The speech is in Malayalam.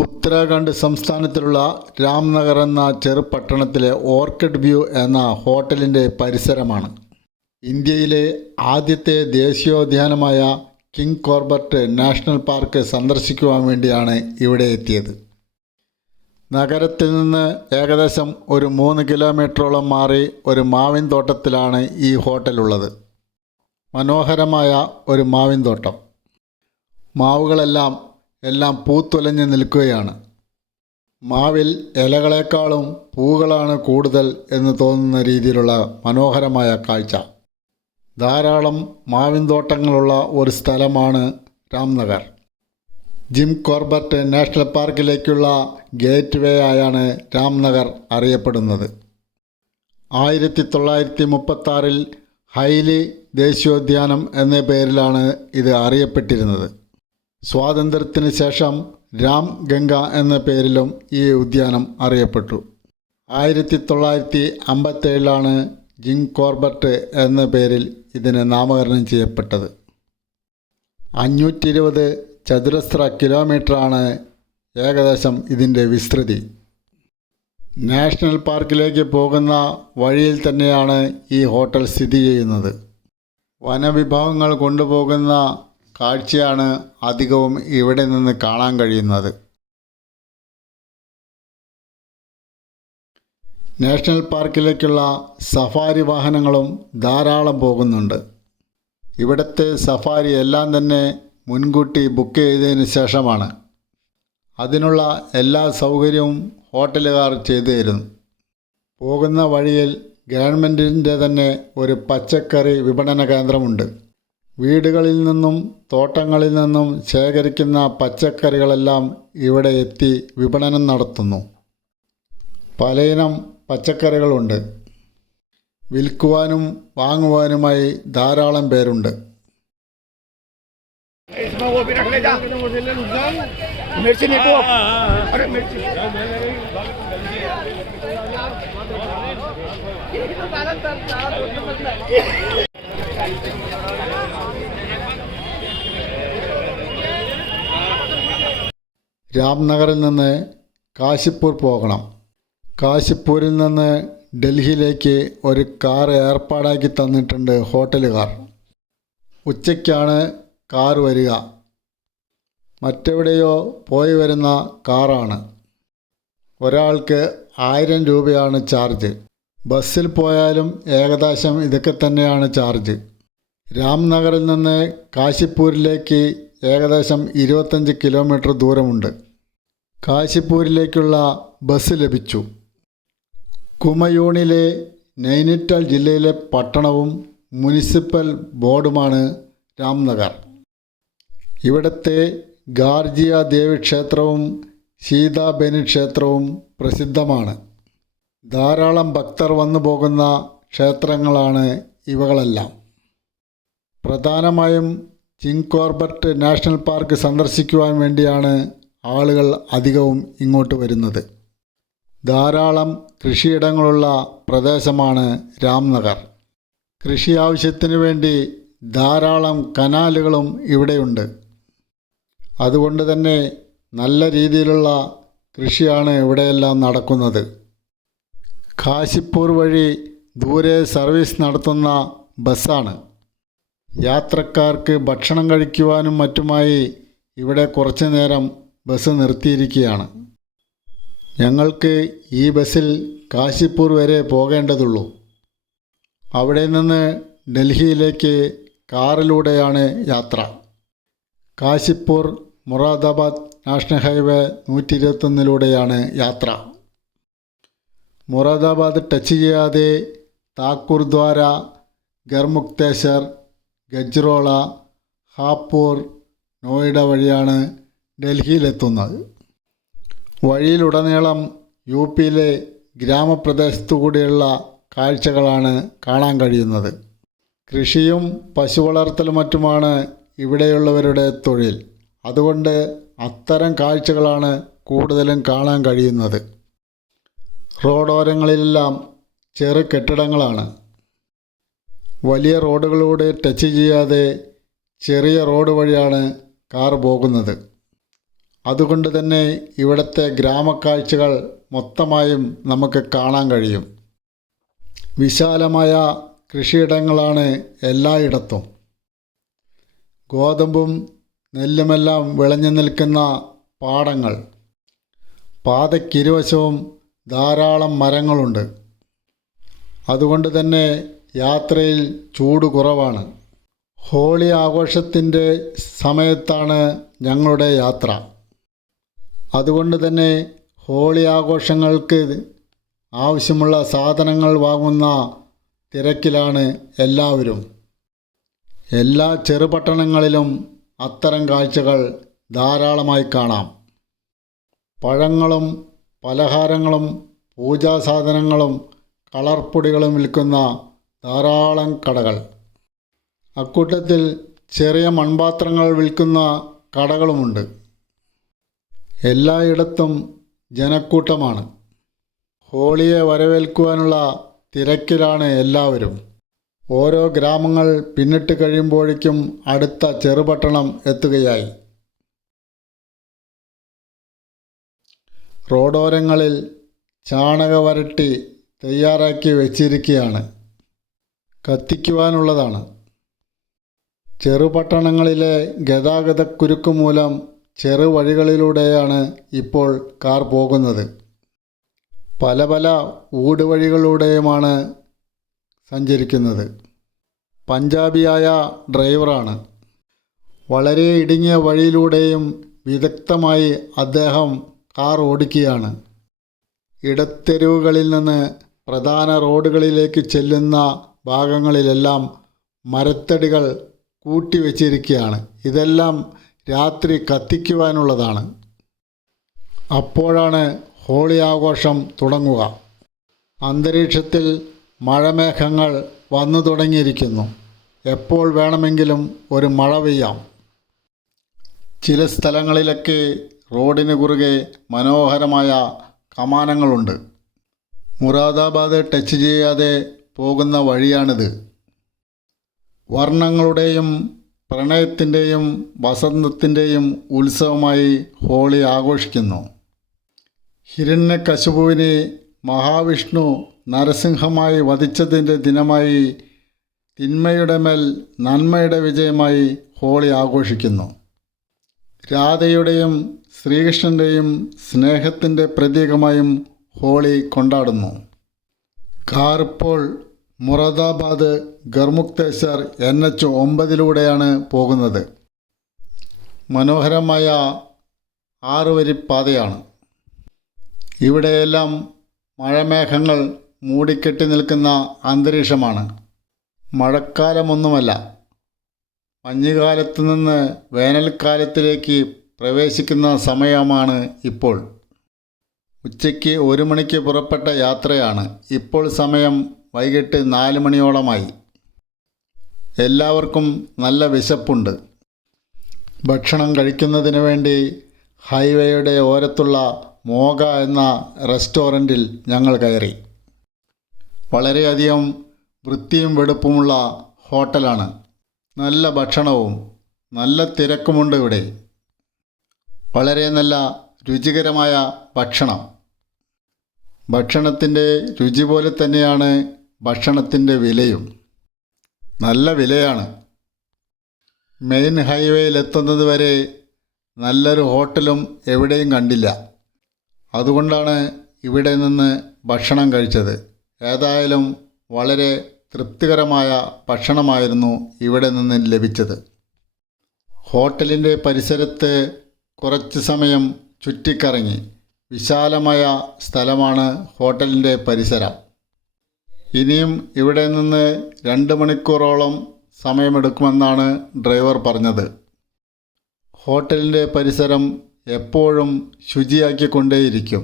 ഉത്തരാഖണ്ഡ് സംസ്ഥാനത്തിലുള്ള രാംനഗർ എന്ന ചെറുപട്ടണത്തിലെ ഓർക്കിഡ് വ്യൂ എന്ന ഹോട്ടലിൻ്റെ പരിസരമാണ്. ഇന്ത്യയിലെ ആദ്യത്തെ ദേശീയോദ്യാനമായ കിംഗ് കോർബറ്റ് നാഷണൽ പാർക്ക് സന്ദർശിക്കുവാൻ വേണ്ടിയാണ് ഇവിടെ എത്തിയത്. നഗരത്തിൽ നിന്ന് ഏകദേശം ഒരു 3 കിലോമീറ്ററോളം മാറി ഒരു മാവിൻ തോട്ടത്തിലാണ് ഈ ഹോട്ടലുള്ളത്. മനോഹരമായ ഒരു മാവിൻ തോട്ടം. മാവുകളെല്ലാം പൂത്തുലഞ്ഞ് നിൽക്കുകയാണ്. മാവിൽ ഇലകളെക്കാളും പൂകളാണ് കൂടുതൽ എന്ന് തോന്നുന്ന രീതിയിലുള്ള മനോഹരമായ കാഴ്ച. ധാരാളം മാവിൻ തോട്ടങ്ങളുള്ള ഒരു സ്ഥലമാണ് രാംനഗർ. ജിം കോർബറ്റ് നാഷണൽ പാർക്കിലേക്കുള്ള ഗേറ്റ് വേ ആയാണ് രാംനഗർ അറിയപ്പെടുന്നത്. 1936 ഹൈലി ദേശീയോദ്യാനം എന്ന പേരിലാണ് ഇത് അറിയപ്പെട്ടിരുന്നത്. സ്വാതന്ത്ര്യത്തിന് ശേഷം രാം ഗംഗ എന്ന പേരിലും ഈ ഉദ്യാനം അറിയപ്പെട്ടു. 1957 ജിം കോർബറ്റ് എന്ന പേരിൽ ഇതിന് നാമകരണം ചെയ്യപ്പെട്ടത്. 520 ചതുരശ്ര കിലോമീറ്ററാണ് ഏകദേശം ഇതിൻ്റെ വിസ്തൃതി. നാഷണൽ പാർക്കിലേക്ക് പോകുന്ന വഴിയിൽ തന്നെയാണ് ഈ ഹോട്ടൽ സ്ഥിതി ചെയ്യുന്നത്. വനവിഭവങ്ങൾ കൊണ്ടുപോകുന്ന കാഴ്ചയാണ് അധികവും ഇവിടെ നിന്ന് കാണാൻ കഴിയുന്നത്. നാഷണൽ പാർക്കിലേക്കുള്ള സഫാരി വാഹനങ്ങളും ധാരാളം പോകുന്നുണ്ട്. ഇവിടുത്തെ സഫാരി എല്ലാം തന്നെ മുൻകൂട്ടി ബുക്ക് ചെയ്തതിന് ശേഷമാണ്. അതിനുള്ള എല്ലാ സൗകര്യവും ഹോട്ടലുകാർ ചെയ്തു തരുന്നു. പോകുന്ന വഴിയിൽ ഗവൺമെൻറ്റിൻ്റെ തന്നെ ഒരു പച്ചക്കറി വിപണന കേന്ദ്രമുണ്ട്. വീടുകളിൽ നിന്നും തോട്ടങ്ങളിൽ നിന്നും ശേഖരിക്കുന്ന പച്ചക്കറികളെല്ലാം ഇവിടെ എത്തി വിപണനം നടത്തുന്നു. പലയിനം പച്ചക്കറികളുണ്ട്. വിൽക്കുവാനും വാങ്ങുവാനുമായി ധാരാളം പേരുണ്ട്. രാംനഗറിൽ നിന്ന് കാശിപ്പൂർ പോകണം. കാശിപ്പൂരിൽ നിന്ന് ഡൽഹിയിലേക്ക് ഒരു കാർ ഏർപ്പാടാക്കി തന്നിട്ടുണ്ട് ഹോട്ടലുകാർ. ഉച്ചയ്ക്കാണ് കാർ വരിക. മറ്റെവിടെയോ പോയി വരുന്ന കാറാണ്. ഒരാൾക്ക് 1000 രൂപയാണ് ചാർജ്. ബസ്സിൽ പോയാലും ഏകദേശം ഇതൊക്കെ തന്നെയാണ് ചാർജ്. രാംനഗറിൽ നിന്ന് കാശിപ്പൂരിലേക്ക് ഏകദേശം 25 കിലോമീറ്റർ ദൂരമുണ്ട്. കാശിപ്പൂരിലേക്കുള്ള ബസ് ലഭിച്ചു. കുമയൂണിലെ നൈനിറ്റാൾ ജില്ലയിലെ പട്ടണവും മുനിസിപ്പൽ ബോർഡുമാണ് രാംനഗർ. ഇവിടുത്തെ ഗാർജിയ ദേവി ക്ഷേത്രവും സീതാബെനി ക്ഷേത്രവും പ്രസിദ്ധമാണ്. ധാരാളം ഭക്തർ വന്നു പോകുന്ന ക്ഷേത്രങ്ങളാണ് ഇവകളെല്ലാം. പ്രധാനമായും ജിം കോർബറ്റ് നാഷണൽ പാർക്ക് സന്ദർശിക്കുവാൻ വേണ്ടിയാണ് ആളുകൾ അധികവും ഇങ്ങോട്ട് വരുന്നത്. ധാരാളം കൃഷിയിടങ്ങളുള്ള പ്രദേശമാണ് രാംനഗർ. കൃഷി ആവശ്യത്തിന് വേണ്ടി ധാരാളം കനാലുകളും ഇവിടെയുണ്ട്. അതുകൊണ്ട് തന്നെ നല്ല രീതിയിലുള്ള കൃഷിയാണ് ഇവിടെയെല്ലാം നടക്കുന്നത്. കാശിപ്പൂർ വഴി ദൂരെ സർവീസ് നടത്തുന്ന ബസ്സാണ്. യാത്രക്കാർക്ക് ഭക്ഷണം കഴിക്കുവാനും മറ്റുമായി ഇവിടെ കുറച്ചു നേരം ബസ് നിർത്തിയിരിക്കുകയാണ്. ഞങ്ങൾക്ക് ഈ ബസ്സിൽ കാശിപ്പൂർ വരെ പോകേണ്ടതുള്ളൂ. അവിടെ നിന്ന് ഡൽഹിയിലേക്ക് കാറിലൂടെയാണ് യാത്ര. കാശിപ്പൂർ മൊറാദാബാദ് നാഷണൽ ഹൈവേ 121 യാത്ര. മൊറാദാബാദ് ടച്ച് ചെയ്യാതെ താക്കൂർദ്വാര, ഗർമുക്തേശ്വർ, ഗജ്രോള, ഹാപ്പൂർ, നോയിഡ വഴിയാണ് ഡൽഹിയിലെത്തുന്നത്. വഴിയിലുടനീളം യുപിയിലെ ഗ്രാമപ്രദേശത്തു കൂടിയുള്ള കാഴ്ചകളാണ് കാണാൻ കഴിയുന്നത്. കൃഷിയും പശു വളർത്തലും മറ്റുമാണ് ഇവിടെയുള്ളവരുടെ തൊഴിൽ. അതുകൊണ്ട് അത്തരം കാഴ്ചകളാണ് കൂടുതലും കാണാൻ കഴിയുന്നത്. റോഡോരങ്ങളിലെല്ലാം ചെറു കെട്ടിടങ്ങളാണ്. വലിയ റോഡുകളിലൂടെ ടച്ച് ചെയ്യാതെ ചെറിയ റോഡ് വഴിയാണ് കാർ പോകുന്നത്. അതുകൊണ്ട് തന്നെ ഇവിടുത്തെ ഗ്രാമക്കാഴ്ചകൾ മൊത്തമായും നമുക്ക് കാണാൻ കഴിയും. വിശാലമായ കൃഷിയിടങ്ങളാണ് എല്ലായിടത്തും. ഗോതമ്പും നെല്ലുമെല്ലാം വിളഞ്ഞു നിൽക്കുന്ന പാടങ്ങൾ. പാതയ്ക്കിരുവശവും ധാരാളം മരങ്ങളുണ്ട്. അതുകൊണ്ട് തന്നെ യാത്രയിൽ ചൂട് കുറവാണ്. ഹോളി ആഘോഷത്തിൻ്റെ സമയത്താണ് ഞങ്ങളുടെ യാത്ര. അതുകൊണ്ട് തന്നെ ഹോളി ആഘോഷങ്ങൾക്ക് ആവശ്യമുള്ള സാധനങ്ങൾ വാങ്ങുന്ന തിരക്കിലാണ് എല്ലാവരും. എല്ലാ ചെറുപട്ടണങ്ങളിലും അത്തരം കാഴ്ചകൾ ധാരാളമായി കാണാം. പഴങ്ങളും പലഹാരങ്ങളും പൂജാസാധനങ്ങളും കളർപ്പൊടികളും വിൽക്കുന്ന ധാരാളം കടകൾ. അക്കൂട്ടത്തിൽ ചെറിയ മൺപാത്രങ്ങൾ വിൽക്കുന്ന കടകളുമുണ്ട്. എല്ലായിടത്തും ജനക്കൂട്ടമാണ്. ഹോളിയെ വരവേൽക്കുവാനുള്ള തിരക്കിലാണ് എല്ലാവരും. ഓരോ ഗ്രാമങ്ങൾ പിന്നിട്ട് കഴിയുമ്പോഴേക്കും അടുത്ത ചെറുപട്ടണം എത്തുകയായി. റോഡോരങ്ങളിൽ ചാണക വരട്ടി തയ്യാറാക്കി വെച്ചിരിക്കുകയാണ്. കത്തിക്കുവാനുള്ളതാണ്. ചെറുപട്ടണങ്ങളിലെ ഗതാഗതക്കുരുക്ക് മൂലം ചെറുവഴികളിലൂടെയാണ് ഇപ്പോൾ കാർ പോകുന്നത്. പല പല ഊടുവഴികളിലൂടെയുമാണ് സഞ്ചരിക്കുന്നത്. പഞ്ചാബിയായ ഡ്രൈവറാണ്. വളരെ ഇടുങ്ങിയ വഴിയിലൂടെയും വിദഗ്ധമായി അദ്ദേഹം കാർ ഓടിക്കുകയാണ്. ഇടത്തെരുവുകളിൽ നിന്ന് പ്രധാന റോഡുകളിലേക്ക് ചെല്ലുന്ന ഭാഗങ്ങളിലെല്ലാം മരത്തടികൾ കൂട്ടിവെച്ചിരിക്കുകയാണ്. ഇതെല്ലാം രാത്രി കത്തിക്കുവാനുള്ളതാണ്. അപ്പോഴാണ് ഹോളി ആഘോഷം തുടങ്ങുക. അന്തരീക്ഷത്തിൽ മഴമേഘങ്ങൾ വന്നു തുടങ്ങിയിരിക്കുന്നു. എപ്പോൾ വേണമെങ്കിലും ഒരു മഴ പെയ്യാം. ചില സ്ഥലങ്ങളിലൊക്കെ റോഡിന് കുറുകെ മനോഹരമായ കമാനങ്ങളുണ്ട്. മുറാദാബാദ് ടച്ച് ചെയ്യാതെ പോകുന്ന വഴിയാണിത്. വർണ്ണങ്ങളുടെയും പ്രണയത്തിൻ്റെയും വസന്തത്തിൻ്റെയും ഉത്സവമായി ഹോളി ആഘോഷിക്കുന്നു. ഹിരണ്യകശിപുവിനെ മഹാവിഷ്ണു നരസിംഹമായി വധിച്ചതിൻ്റെ ദിനമായി തിന്മയുടെ മേൽ നന്മയുടെ വിജയമായി ഹോളി ആഘോഷിക്കുന്നു. രാധയുടെയും ശ്രീകൃഷ്ണൻ്റെയും സ്നേഹത്തിൻ്റെ പ്രതീകമായും ഹോളി കൊണ്ടാടുന്നു. കാർ ഇപ്പോൾ മുറാദാബാദ് ഗർമുക്തേശ്വർ NH9 പോകുന്നത്. മനോഹരമായ 6 വരി പാതയാണ്. ഇവിടെയെല്ലാം മഴമേഘങ്ങൾ മൂടിക്കെട്ടി നിൽക്കുന്ന അന്തരീക്ഷമാണ്. മഴക്കാലമൊന്നുമല്ല. മഞ്ഞുകാലത്തു നിന്ന് വേനൽക്കാലത്തിലേക്ക് പ്രവേശിക്കുന്ന സമയമാണ് ഇപ്പോൾ. ഉച്ചയ്ക്ക് 1 മണിക്ക് പുറപ്പെട്ട യാത്രയാണ്. ഇപ്പോൾ സമയം വൈകിട്ട് 4 മണിയോളമായി. എല്ലാവർക്കും നല്ല വിശപ്പുണ്ട്. ഭക്ഷണം കഴിക്കുന്നതിന് വേണ്ടി ഹൈവേയുടെ ഓരത്തുള്ള മോഗ എന്ന റെസ്റ്റോറൻറ്റിൽ ഞങ്ങൾ കയറി. വളരെയധികം വൃത്തിയും വെടുപ്പുമുള്ള ഹോട്ടലാണ്. നല്ല ഭക്ഷണവും നല്ല തിരക്കുമുണ്ട് ഇവിടെ. വളരെ നല്ല രുചികരമായ ഭക്ഷണം. ഭക്ഷണത്തിൻ്റെ രുചി പോലെ തന്നെയാണ് ഭക്ഷണത്തിൻ്റെ വിലയും. നല്ല വിലയാണ്. മെയിൻ ഹൈവേയിലെത്തുന്നത് വരെ നല്ലൊരു ഹോട്ടലും എവിടെയും കണ്ടില്ല. അതുകൊണ്ടാണ് ഇവിടെ നിന്ന് ഭക്ഷണം കഴിച്ചത്. ഏതായാലും വളരെ തൃപ്തികരമായ ഭക്ഷണമായിരുന്നു ഇവിടെ നിന്ന് ലഭിച്ചത്. ഹോട്ടലിൻ്റെ പരിസരത്ത് കുറച്ച് സമയം ചുറ്റിക്കറങ്ങി. വിശാലമായ സ്ഥലമാണ് ഹോട്ടലിൻ്റെ പരിസരം. ഇനിയും ഇവിടെ നിന്ന് 2 മണിക്കൂറോളം സമയമെടുക്കുമെന്നാണ് ഡ്രൈവർ പറഞ്ഞത്. ഹോട്ടലിൻ്റെ പരിസരം എപ്പോഴും ശുചിയാക്കിക്കൊണ്ടേയിരിക്കും.